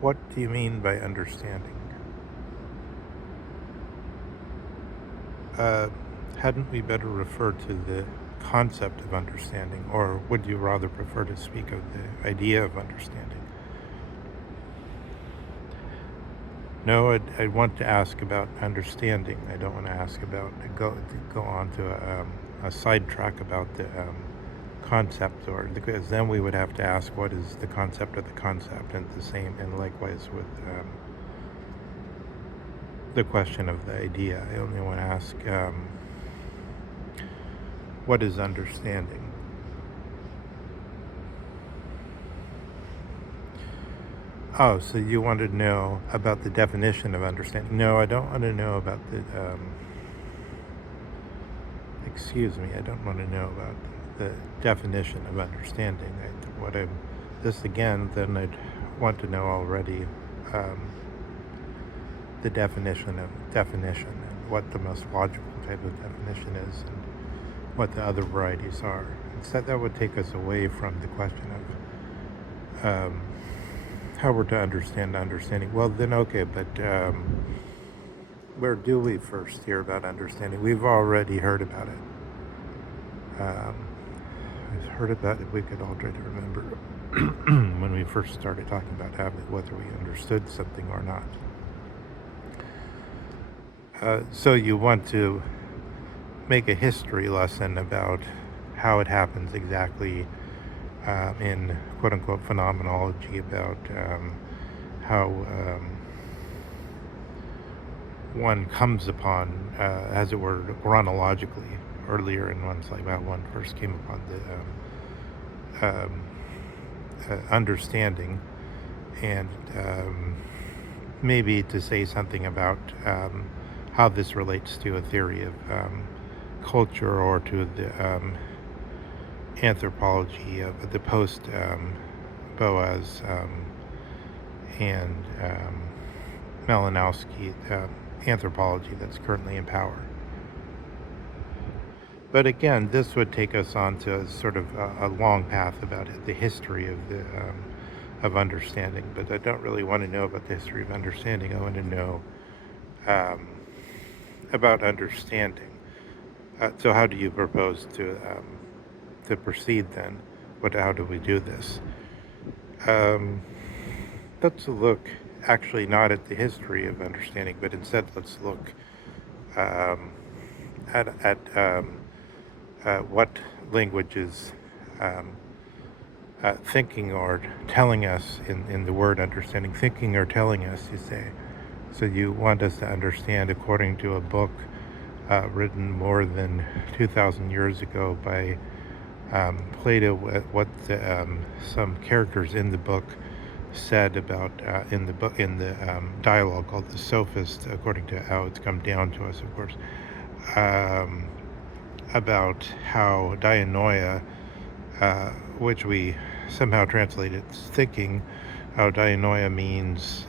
What do you mean by understanding? Uh, hadn't we better refer to the concept of understanding, or would you rather prefer to speak of the idea of understanding? No, I want to ask about understanding. I don't want to ask about go on to a sidetrack about the concept, because then we would have to ask what is the concept of the concept, and the same, and likewise with the question of the idea. I only want to ask what is understanding. Oh, so you want to know about the definition of understanding? No, I don't want to know about the. Excuse me, I don't want to know about the definition of understanding. This again, then I'd want to know already the definition of definition, and what the most logical type of definition is, and what the other varieties are. Instead, that would take us away from the question of how we're to understand understanding. Well, then, okay, but where do we first hear about understanding? We've already heard about it. We've heard about it. We could all try to remember when we first started talking about whether we understood something or not. So you want to make a history lesson about how it happens exactly in quote-unquote phenomenology, about how one comes upon, as it were, chronologically, earlier in one's life, how one first came upon the understanding, and maybe to say something about how this relates to a theory of culture, or to the anthropology of the post-Boas and Malinowski anthropology that's currently in power. But again, this would take us on to sort of a long path about the history of the of understanding. But I don't really want to know about the history of understanding. I want to know about understanding. So how do you propose to proceed then? How do we do this? Let's look actually not at the history of understanding, but instead let's look at what languages thinking or telling us in the word understanding, thinking or telling us, you say. So you want us to understand according to a book written more than 2,000 years ago by Plato, what some characters in the book said about in the dialogue called the Sophist, according to how it's come down to us, of course, about how dianoia, which we somehow translated as thinking, how dianoia means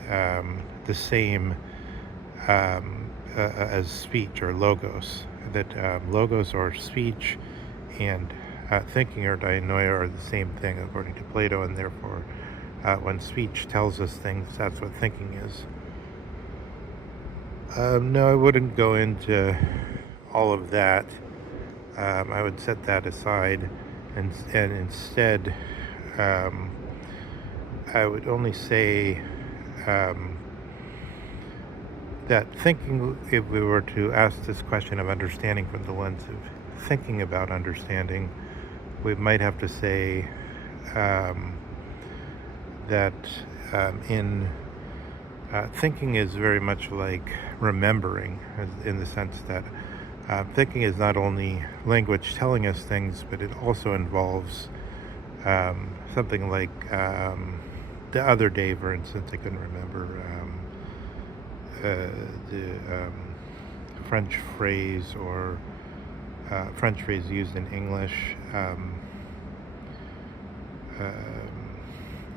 the same as speech or logos, that logos or speech and thinking or dianoia are the same thing according to Plato, and therefore when speech tells us things, that's what thinking is. No, I wouldn't go into all of that. I would set that aside, and instead I would only say that thinking, if we were to ask this question of understanding from the lens of thinking about understanding, we might have to say that in thinking is very much like remembering, in the sense that thinking is not only language telling us things, but it also involves something like the other day, for instance, I couldn't remember the French phrase, or French phrase used in English.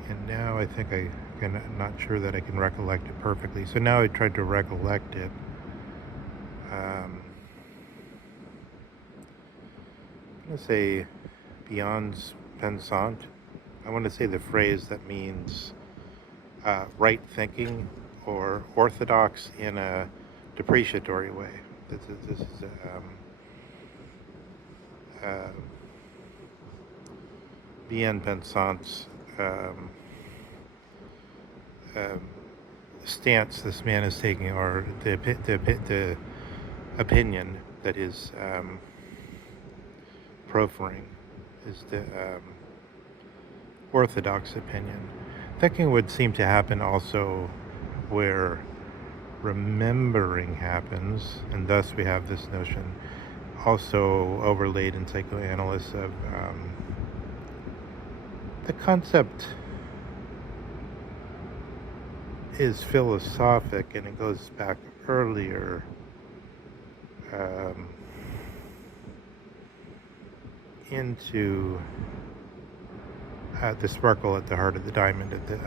And now I think I'm not sure that I can recollect it perfectly. So now I tried to recollect it. I'm going to say beyond pensant. I want to say the phrase that means right thinking or orthodox in a depreciatory way. This is bien pensant's um, um, stance this man is taking, or the opinion that is proffering, is the orthodox opinion. Thinking would seem to happen also where remembering happens, and thus we have this notion also overlaid in psychoanalysis of the concept is philosophic, and it goes back earlier into the sparkle at the heart of the diamond, at the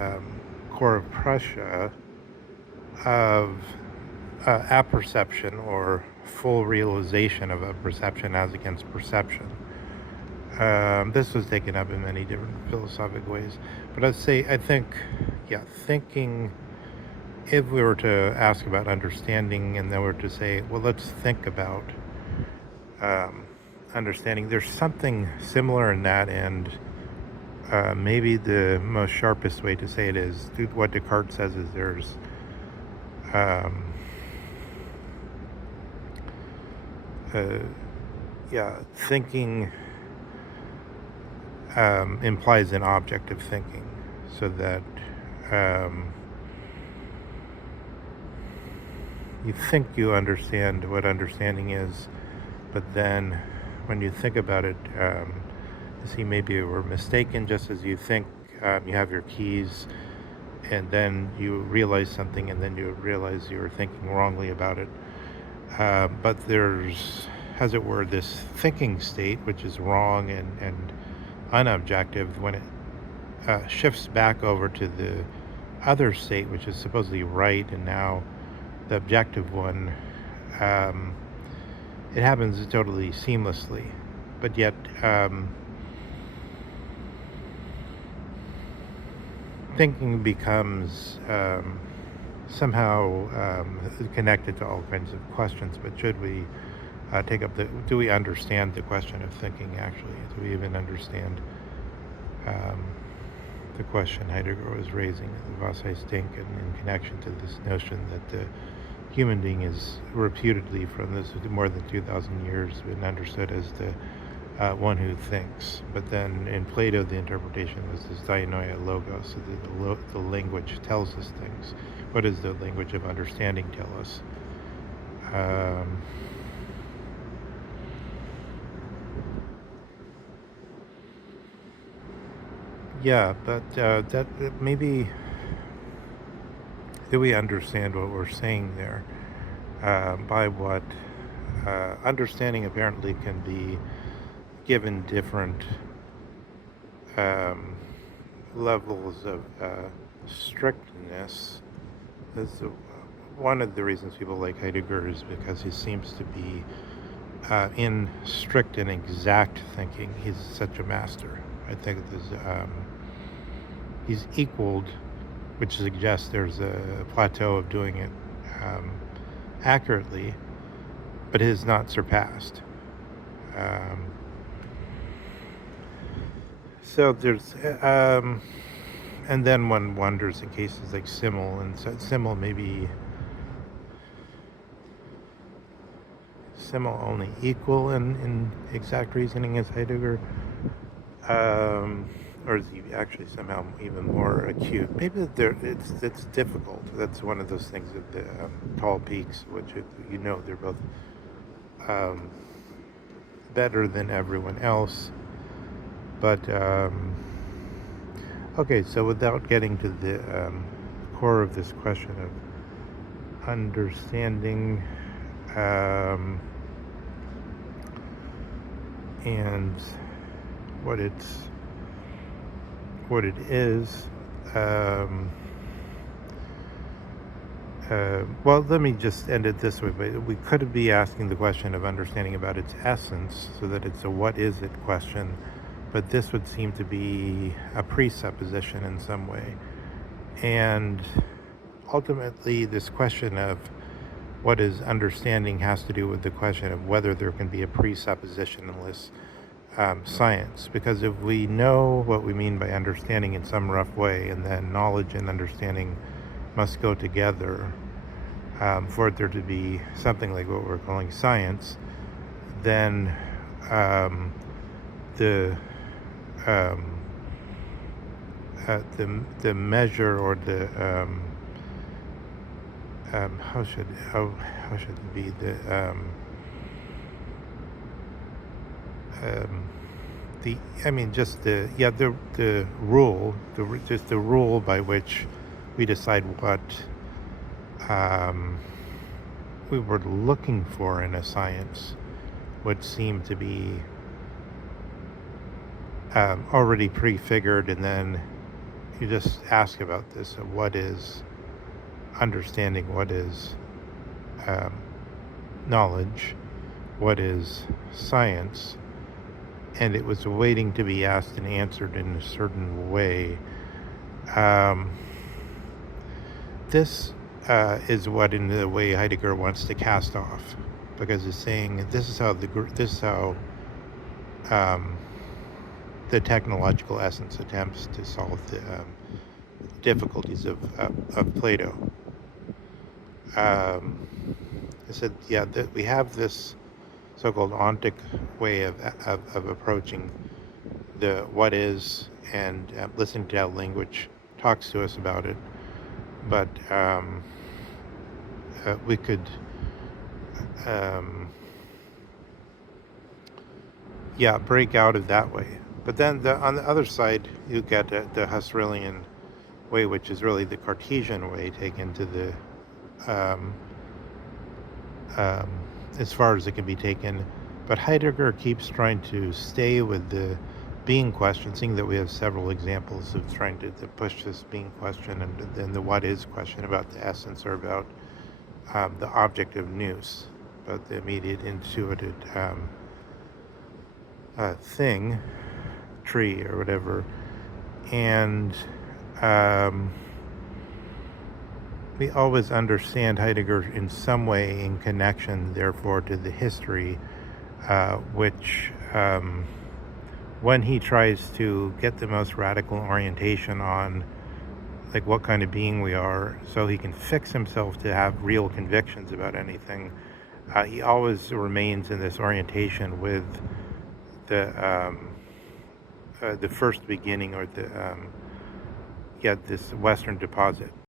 core of Prussia, of apperception, or full realization of a perception as against perception. This was taken up in many different philosophic ways, but I think, thinking, if we were to ask about understanding and then we were to say, well, let's think about understanding, there's something similar in that, and maybe the most sharpest way to say it is what Descartes says is there's thinking implies an object of thinking, so that you think you understand what understanding is, but then when you think about it, you see maybe you were mistaken, just as you think you have your keys, and then you realize something, and then you realize you were thinking wrongly about it. But there's, as it were, this thinking state, which is wrong and unobjective, when it shifts back over to the other state, which is supposedly right, and now the objective one, it happens totally seamlessly, but yet thinking becomes somehow connected to all kinds of questions. But should we take up do we understand the question of thinking actually? Do we even understand the question Heidegger was raising, was heißt denken, in connection to this notion that the human being is reputedly, from this more than 2,000 years, been understood as the one who thinks. But then in Plato, the interpretation was this dianoia logos, so that the language tells us things. What does the language of understanding tell us? But that maybe, do we understand what we're saying there? By what understanding apparently can be given different levels of strictness. One of the reasons people like Heidegger is because he seems to be in strict and exact thinking. He's such a master. I think he's equaled, which suggests there's a plateau of doing it accurately, but it is not surpassed. So there's, and then one wonders in cases like Simmel, and so Simmel maybe only equal in exact reasoning as Heidegger, or is he actually somehow even more acute? Maybe it's difficult. That's one of those things of the tall peaks, which they're both better than everyone else. But okay, so without getting to the core of this question of understanding and what it is, well, let me just end it this way. But we could be asking the question of understanding about its essence, so that it's a what is it question. But this would seem to be a presupposition in some way. And ultimately, this question of what is understanding has to do with the question of whether there can be a presuppositionless science. Because if we know what we mean by understanding in some rough way, and then knowledge and understanding must go together for there to be something like what we're calling science, then the the measure or the how should it be the rule, just the rule by which we decide what we were looking for in a science would seem to be already prefigured, and then you just ask about this: of what is understanding, what is knowledge, what is science, and it was waiting to be asked and answered in a certain way. This is what, in the way, Heidegger wants to cast off, because it's saying this is how the technological essence attempts to solve the difficulties of Plato. I said, that we have this so-called ontic way of approaching the what is, and listening to how language talks to us about it. But we could break out of that way. But then on the other side, you get the Husserlian way, which is really the Cartesian way taken to the as far as it can be taken. But Heidegger keeps trying to stay with the being question, seeing that we have several examples of trying to push this being question, and then the what is question about the essence, or about the object of nous, about the immediate intuited thing, tree or whatever. And we always understand Heidegger in some way in connection, therefore, to the history, which when he tries to get the most radical orientation on like what kind of being we are, so he can fix himself to have real convictions about anything, he always remains in this orientation with the first beginning, or this Western deposit.